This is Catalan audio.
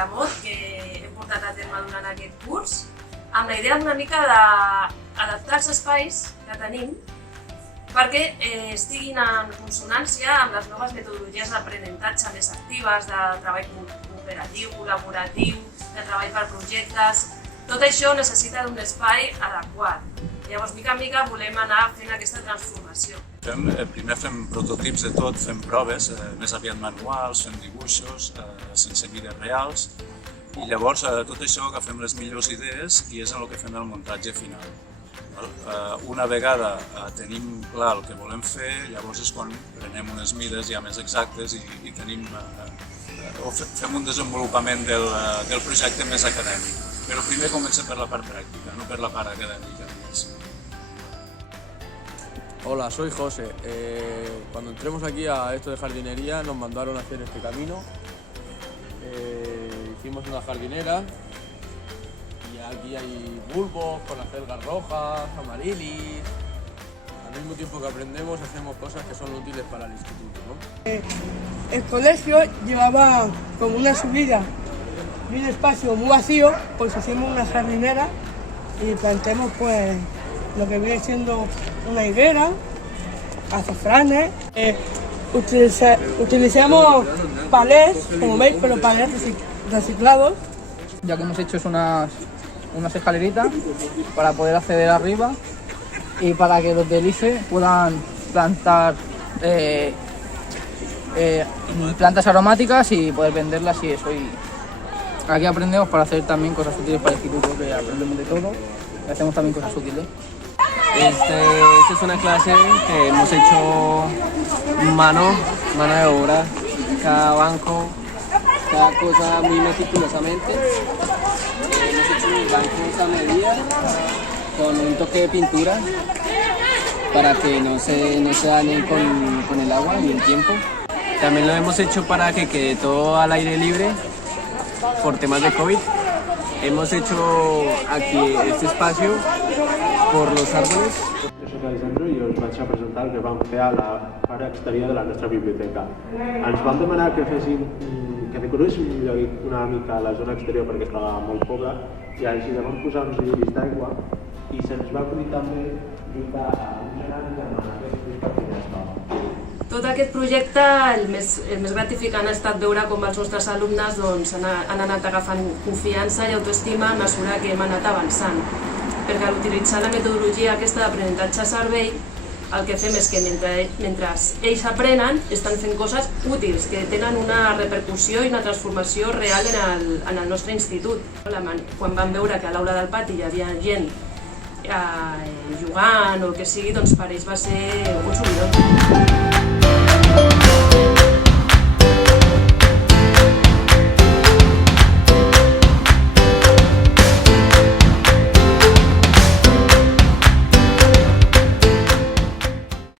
Caramot, que hem portat a terme durant aquest curs, amb la idea una mica d'adaptar els espais que tenim perquè estiguin en consonància amb les noves metodologies d'aprenentatge més actives, de treball cooperatiu, col·laboratiu, de treball per projectes. Tot això necessita d'un espai adequat. Llavors, mica en mica, volem anar fent aquesta transformació. Primer fem prototips de tot, fem proves, més aviat manuals, fem dibuixos, sense mides reals, i llavors tot això agafem les millors idees i és el que fem el muntatge final. Una vegada tenim clar el que volem fer, llavors és quan prenem unes mides ja més exactes i tenim, o fem un desenvolupament del projecte més acadèmic. Pero primero comencé por la parte práctica, no por la parte académica. Hola, soy José. Cuando entremos aquí a esto de jardinería nos mandaron a hacer este camino. Hicimos una jardinera y aquí hay bulbos con las algas rojas, amarilis. Al mismo tiempo que aprendemos hacemos cosas que son útiles para el instituto, ¿no? El colegio llevaba como una subida y un espacio muy vacío, pues hicimos una jardinera y plantemos pues lo que viene siendo una higuera, azafranes. Utilizamos palés, como veis, pero palés reciclados. Ya que hemos hecho es unas escaleritas para poder acceder arriba y para que los del IFE puedan plantar plantas aromáticas y poder venderlas y eso. Y aquí aprendemos para hacer también cosas útiles para el instituto, que aprendemos de todo y hacemos también cosas útiles. Esta es una clase que hemos hecho mano de obra, cada banco, cada cosa muy meticulosamente. Hemos hecho unos bancos a medida con un toque de pintura para que no se dañen con el agua y el tiempo. También lo hemos hecho para que quede todo al aire libre por temas de COVID. Hemos hecho aquí este espacio por los árboles. Jo soc Alejandro i us vaig a presentar el que vam fer a la part exterior de la nostra biblioteca. Ens vam demanar que decoréssim una mica la zona exterior perquè estava molt pobra i així vam posar uns lliris d'aigua i se'ns va acudir també juntar a un gegant i demanar que estava. Tot aquest projecte, el més gratificant ha estat veure com els nostres alumnes han anat agafant confiança i autoestima a mesura que hem anat avançant. Perquè al utilitzar la metodologia aquesta d'aprenentatge-servei, el que fem és que mentre ells aprenen, estan fent coses útils, que tenen una repercussió i una transformació real en el nostre institut. Quan vam veure que a l'aula del pati hi havia gent jugant o el que sigui, doncs per ells va ser un subidor.